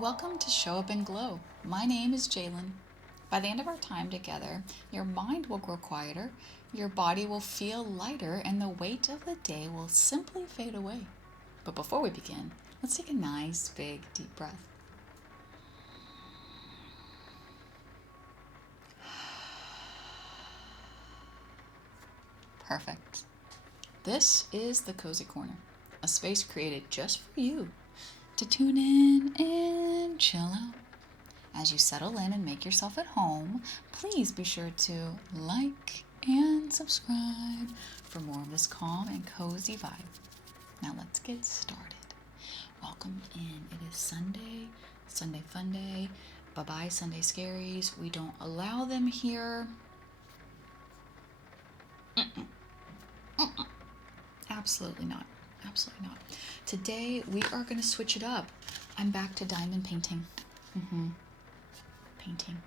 Welcome to Show Up and Glow. My name is Jalen. By the end of our time together, your mind will grow quieter, your body will feel lighter, and the weight of the day will simply fade away. But before we begin, let's take a nice, big, deep breath. Perfect. This is the Cozy Corner, a space created just for you to tune in and chill out. As you settle in and make yourself at home, please be sure to like and subscribe for more of this calm and cozy vibe. Now let's get started. Welcome in. It is Sunday, Sunday fun day. Bye-bye Sunday scaries. We don't allow them here. Absolutely not. Absolutely not. Today we are going to switch it up. I'm back to diamond painting. Painting.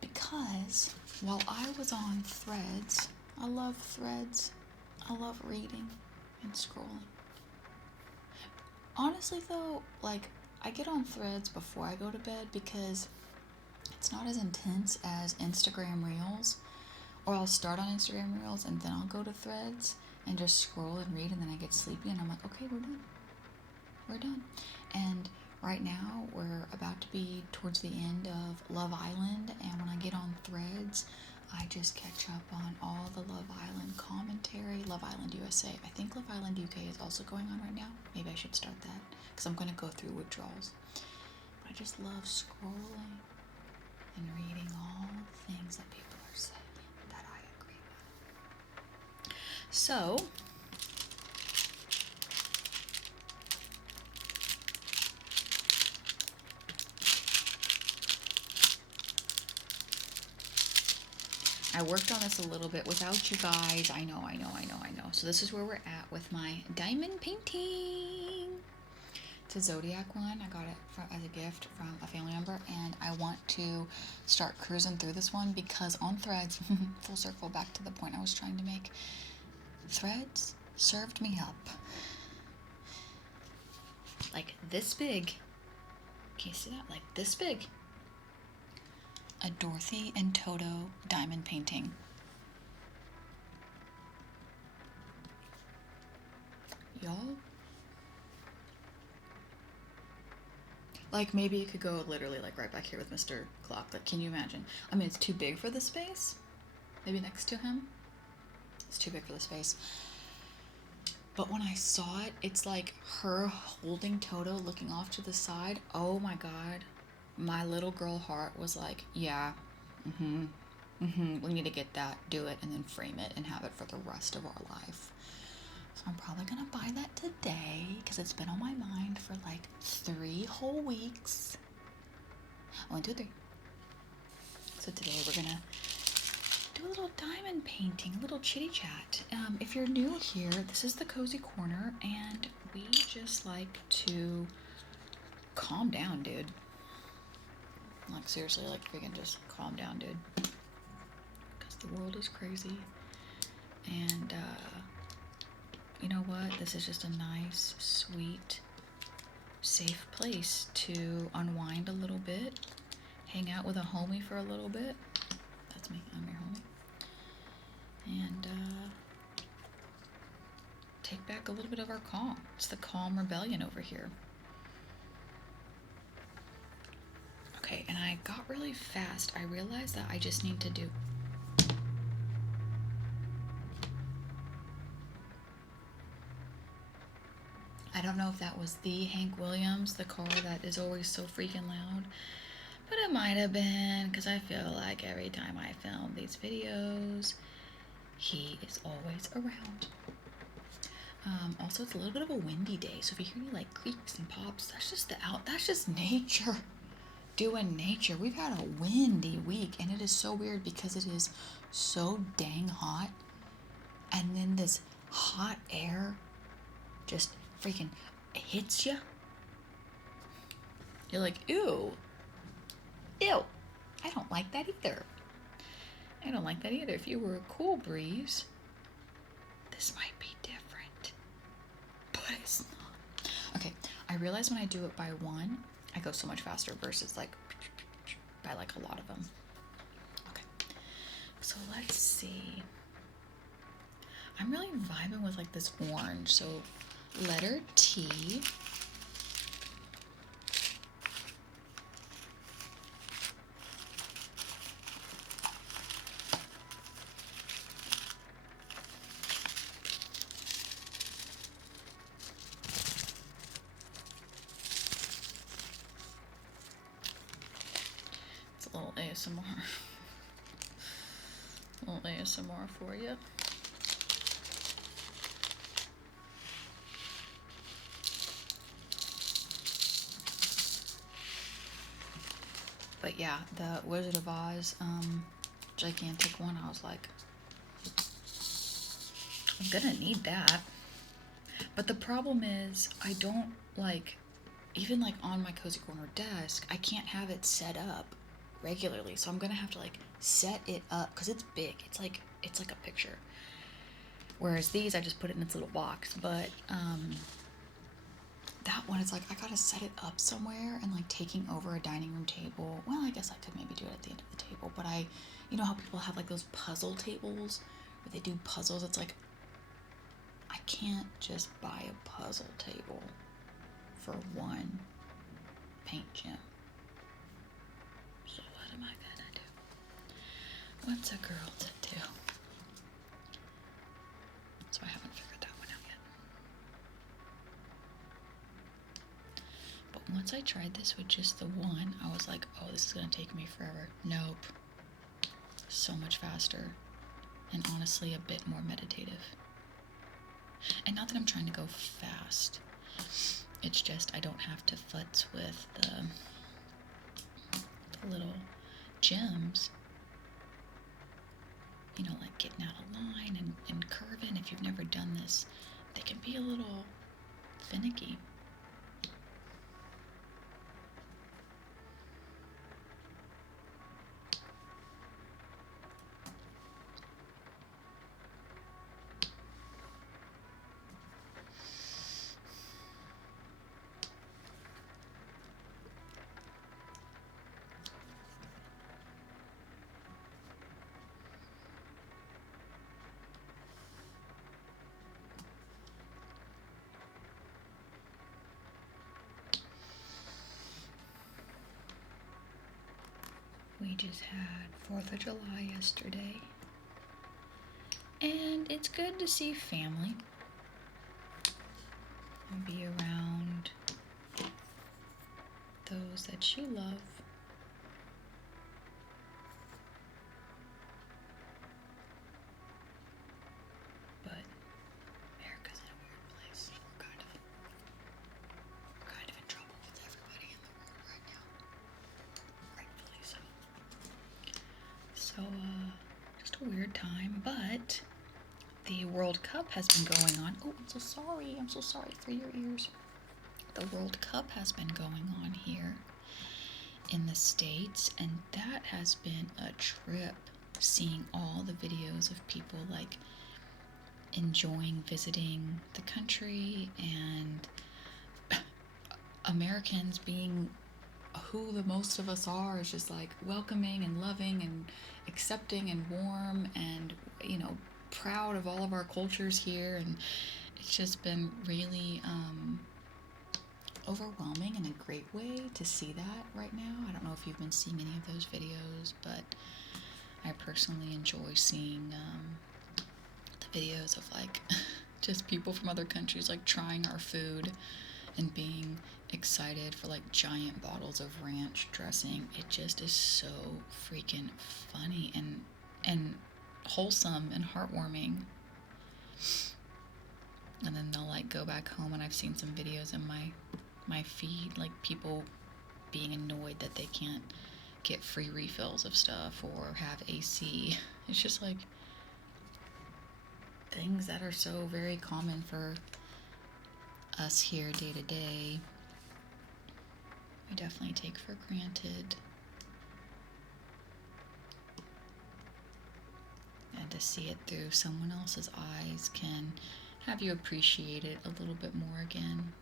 Because while I was on Threads, I love Threads. I love reading and scrolling. Honestly though, I get on Threads before I go to bed because it's not as intense as Instagram Reels. Or I'll start on Instagram Reels and then I'll go to Threads and just scroll and read, and then I get sleepy and I'm like, okay, we're done. We're done. And right now we're about to be towards the end of Love Island, and when I get on Threads, I just catch up on all the Love Island commentary. Love Island USA. I think Love Island UK is also going on right now. Maybe I should start that because I'm going to go through withdrawals. But I just love scrolling and reading all the things that people are saying that I agree with. So, I worked on this a little bit without you guys. I know. So this is where we're at with my diamond painting. It's a Zodiac one. I got it as a gift from a family member, and I want to start cruising through this one because on Threads, full circle back to the point I was trying to make, Threads served me up. Like this big. Can you see that? Like this big. A Dorothy and Toto diamond painting. Y'all? Like maybe it could go literally like right back here with Mr. Clock. Like, can you imagine? I mean, it's too big for the space. Maybe next to him. It's too big for the space. But when I saw it, it's like her holding Toto looking off to the side. Oh my God. My little girl heart was like, yeah, we need to get that, do it, and then frame it and have it for the rest of our life. So I'm probably gonna buy that today because it's been on my mind for like 3 whole weeks. 1, 2, 3. So today we're gonna do a little diamond painting, a little chitty chat. If you're new here, this is the Cozy Corner, and we just like to calm down, dude. Like seriously, like freaking just calm down, dude. Because the world is crazy. And you know what? This is just a nice, sweet, safe place to unwind a little bit. Hang out with a homie for a little bit. That's me, I'm your homie. And take back a little bit of our calm. It's the calm rebellion over here. Okay, and I got really fast. I realized that I just need to do... I don't know if that was the Hank Williams, the car that is always so freaking loud, but it might have been, because I feel like every time I film these videos, he is always around. Also, it's a little bit of a windy day, so if you hear any like creaks and pops, that's just nature. Doing nature. We've had a windy week, and it is so weird because it is so dang hot, and then this hot air just freaking hits you. You're like, ew, I don't like that either. If you were a cool breeze, this might be different, but it's not. Okay, I realize when I do it by one, I go so much faster versus like by like a lot of them. Okay, so let's see. I'm really vibing with like this orange. So letter T. It's a little ASMR. A little ASMR for you. But yeah, the Wizard of Oz gigantic one, I was like, I'm gonna need that. But the problem is, I don't like, even like on my Cozy Corner desk, I can't have it set up regularly. So I'm gonna have to like set it up because it's big. It's like a picture. Whereas these, I just put it in its little box. But that one, it's like I gotta set it up somewhere, and like taking over a dining room table. Well, I guess I could maybe do it at the end of the table, but you know how people have like those puzzle tables where they do puzzles? It's like, I can't just buy a puzzle table for one paint gym. So what am I gonna do? What's a girl to do? So I haven't figured that one out yet. But once I tried this with just the one, I was like, oh, this is gonna take me forever. Nope. So much faster. And honestly, a bit more meditative. And not that I'm trying to go fast. It's just I don't have to futz with the little gems. You know, like getting out of line and curving. If you've never done this, they can be a little finicky. We just had 4th of July yesterday, and it's good to see family and be around those that you love. But America's in a weird place. We're kind of in trouble with everybody in the world right now. Rightfully so. So, just a weird time, but the World Cup has been going on. Oh, I'm so sorry. I'm so sorry for your ears. The World Cup has been going on here in the States, and that has been a trip, seeing all the videos of people like enjoying visiting the country, and Americans being who the most of us are, is just like welcoming and loving and accepting and warm, and you know, proud of all of our cultures here. And it's just been really overwhelming in a great way to see that right now. I don't know if you've been seeing any of those videos, but I personally enjoy seeing the videos of like just people from other countries like trying our food and being excited for like giant bottles of ranch dressing. It just is so freaking funny and wholesome and heartwarming. And then they'll like go back home, and I've seen some videos in my feed, like people being annoyed that they can't get free refills of stuff or have AC. It's just like things that are so very common for us here day to day, we definitely take for granted. And to see it through someone else's eyes can have you appreciate it a little bit more again.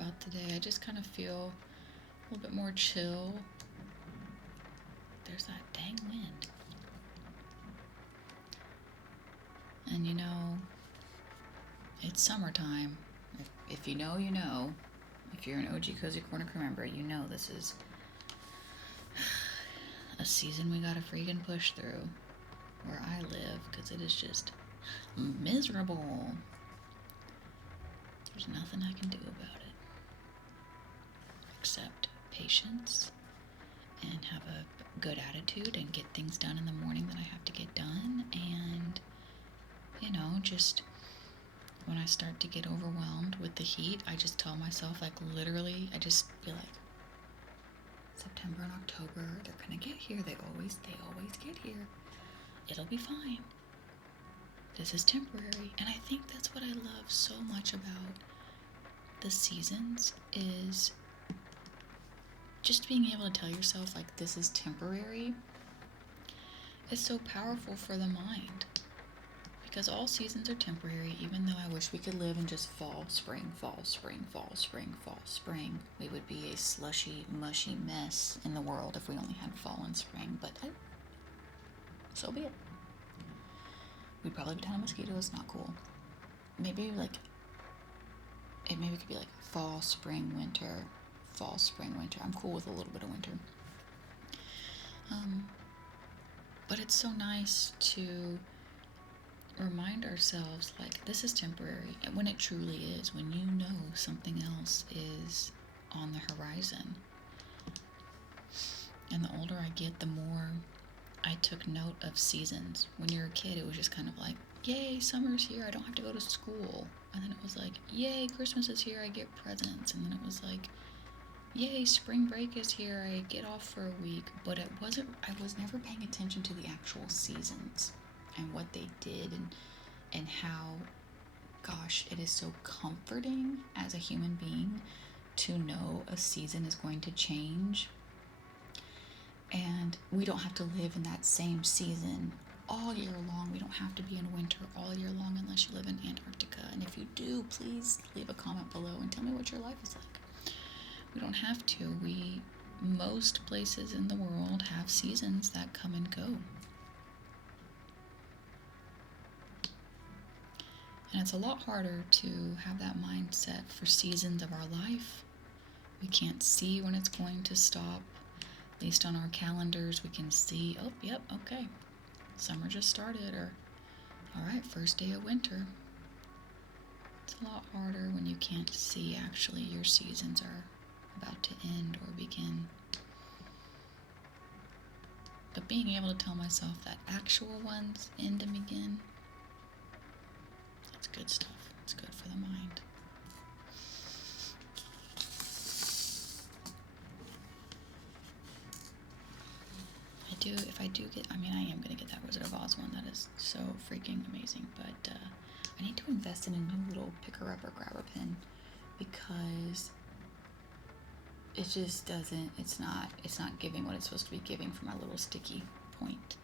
about today. I just kind of feel a little bit more chill. There's that dang wind. And you know, it's summertime. If you know, you know. If you're an OG Cozy Corner crew member, you know this is a season we gotta freaking push through where I live, because it is just miserable. There's nothing I can do about it except patience and have a good attitude and get things done in the morning that I have to get done. And you know, just when I start to get overwhelmed with the heat, I just tell myself, like, literally, I just feel like September and October, they're gonna get here. They always get here. It'll be fine. This is temporary. And I think that's what I love so much about the seasons, is just being able to tell yourself, like, this is temporary. It's so powerful for the mind. Because all seasons are temporary, even though I wish we could live in just fall, spring, fall, spring, fall, spring, fall, spring. We would be a slushy, mushy mess in the world if we only had fall and spring, but so be it. We'd probably be a ton of mosquitoes, not cool. Maybe it could be like fall, spring, winter, fall, spring, winter. I'm cool with a little bit of winter. But it's so nice to remind ourselves, like, this is temporary, and when it truly is, when you know something else is on the horizon. And the older I get, the more I took note of seasons. When you're a kid, it was just kind of like, yay, summer's here, I don't have to go to school. And then it was like, yay, Christmas is here, I get presents. And then it was like, yay, spring break is here, I get off for a week. But I was never paying attention to the actual seasons and what they did, and how, gosh, it is so comforting as a human being to know a season is going to change, and we don't have to live in that same season all year long. We don't have to be in winter all year long unless you live in Antarctica. And if you do, please leave a comment below and tell me what your life is like. We don't have to. Most places in the world have seasons that come and go. And it's a lot harder to have that mindset for seasons of our life. We can't see when it's going to stop. At least on our calendars, we can see, oh, yep, okay, summer just started, or, all right, first day of winter. It's a lot harder when you can't see actually your seasons are about to end or begin. But being able to tell myself that actual ones end and begin, it's good stuff. It's good for the mind. If I do get, I am going to get that Wizard of Oz one. That is so freaking amazing. But I need to invest in a new little picker-upper grabber pen, because it just doesn't, it's not giving what it's supposed to be giving for my little sticky point.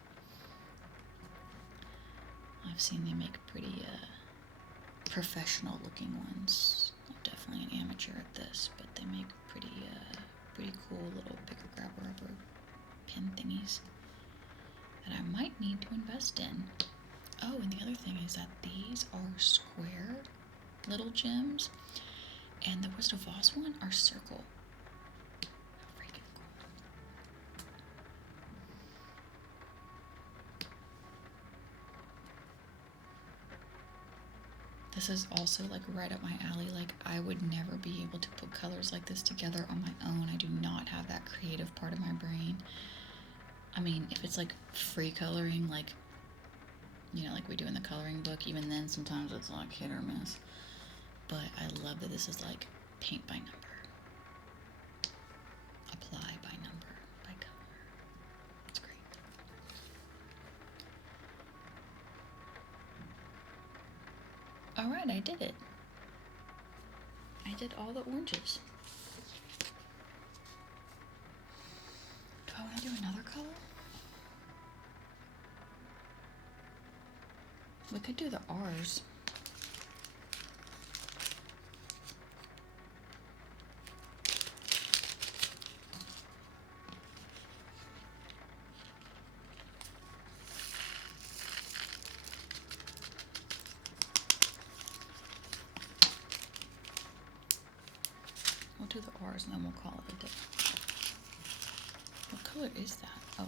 I've seen they make pretty professional looking ones. I'm definitely an amateur at this, but they make pretty cool little picker-grabber pin thingies that I might need to invest in. Oh, and the other thing is that these are square little gems, and the Wizard of Oz one are circle. Freaking cool. This is also like right up my alley. Like, I would never be able to put colors like this together on my own. I do not have that creative part of my brain. If it's like free coloring, like, like we do in the coloring book, even then sometimes it's like hit or miss. But I love that this is like paint by number, apply by number, by color. It's great. Alright, I did it. I did all the oranges. Do I want to do another color? We could do the R's. flowers and then we'll call it a day. What color is that? Oh,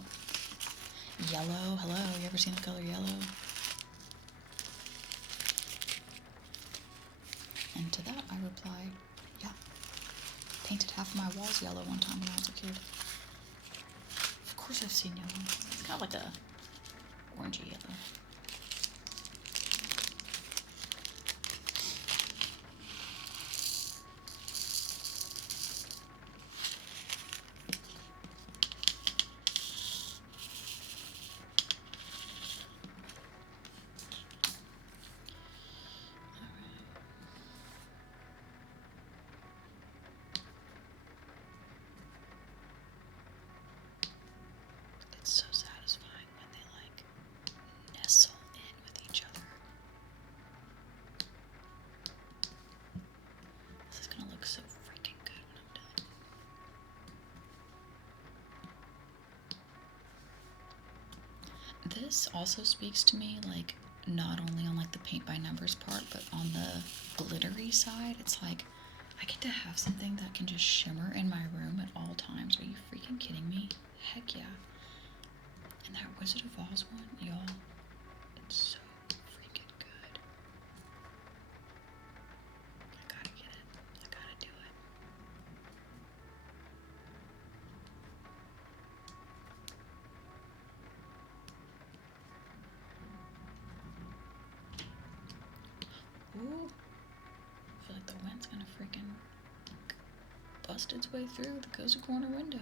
yellow. Hello, you ever seen the color yellow? And to that I replied, yeah. Painted half of my walls yellow one time when I was a kid. Of course I've seen yellow. It's kind of like a orangey yellow. It's so satisfying when they like nestle in with each other. This is gonna look so freaking good when I'm done. This also speaks to me, like, not only on like the paint by numbers part, but on the glittery side. It's like I get to have something that can just shimmer in my room at all times. Are you freaking kidding me? Heck yeah. And that Wizard of Oz one, y'all, it's so freaking good. I gotta get it. I gotta do it. Ooh. I feel like the wind's gonna freaking bust its way through the cozy corner window.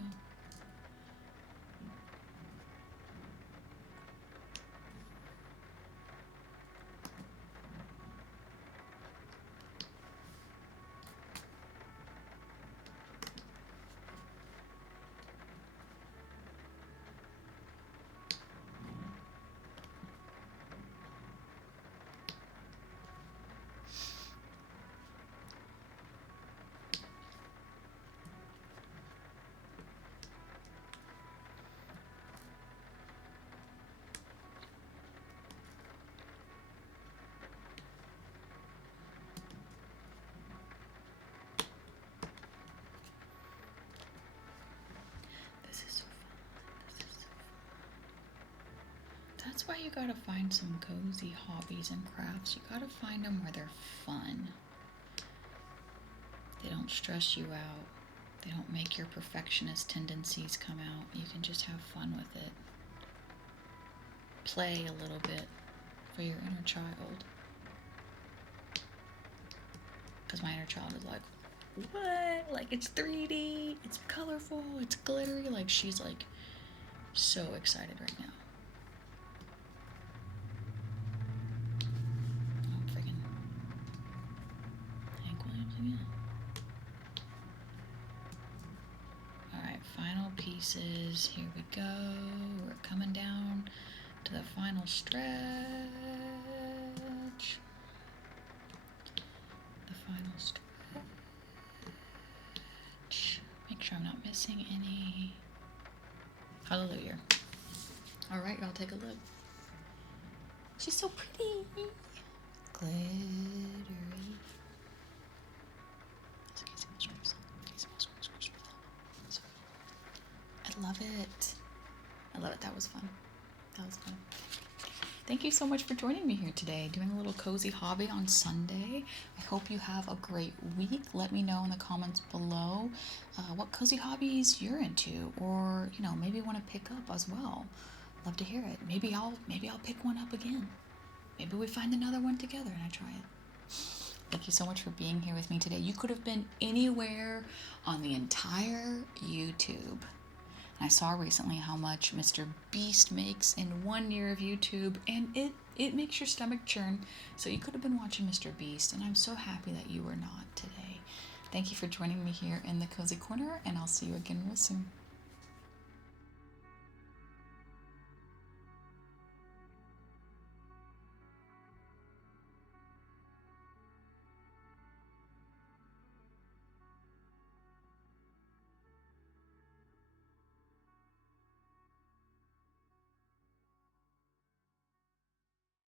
That's why you gotta find some cozy hobbies and crafts. You gotta find them where they're fun. They don't stress you out. They don't make your perfectionist tendencies come out. You can just have fun with it. Play a little bit for your inner child. Because my inner child is like, what? Like, it's 3D, it's colorful, it's glittery. Like, she's like so excited right now. Alright, final pieces. Here we go. We're coming down to the final stretch. The final stretch. Make sure I'm not missing any. Hallelujah. Alright, y'all, take a look. She's so pretty. Glittery. I love it. I love it. That was fun. That was fun. Thank you so much for joining me here today, doing a little cozy hobby on Sunday. I hope you have a great week. Let me know in the comments below what cozy hobbies you're into, or maybe want to pick up as well. Love to hear it. Maybe I'll pick one up again. Maybe we find another one together and I try it. Thank you so much for being here with me today. You could have been anywhere on the entire YouTube. I saw recently how much Mr. Beast makes in 1 year of YouTube, and it makes your stomach churn. So you could have been watching Mr. Beast, and I'm so happy that you were not today. Thank you for joining me here in the Cozy Corner, and I'll see you again real soon.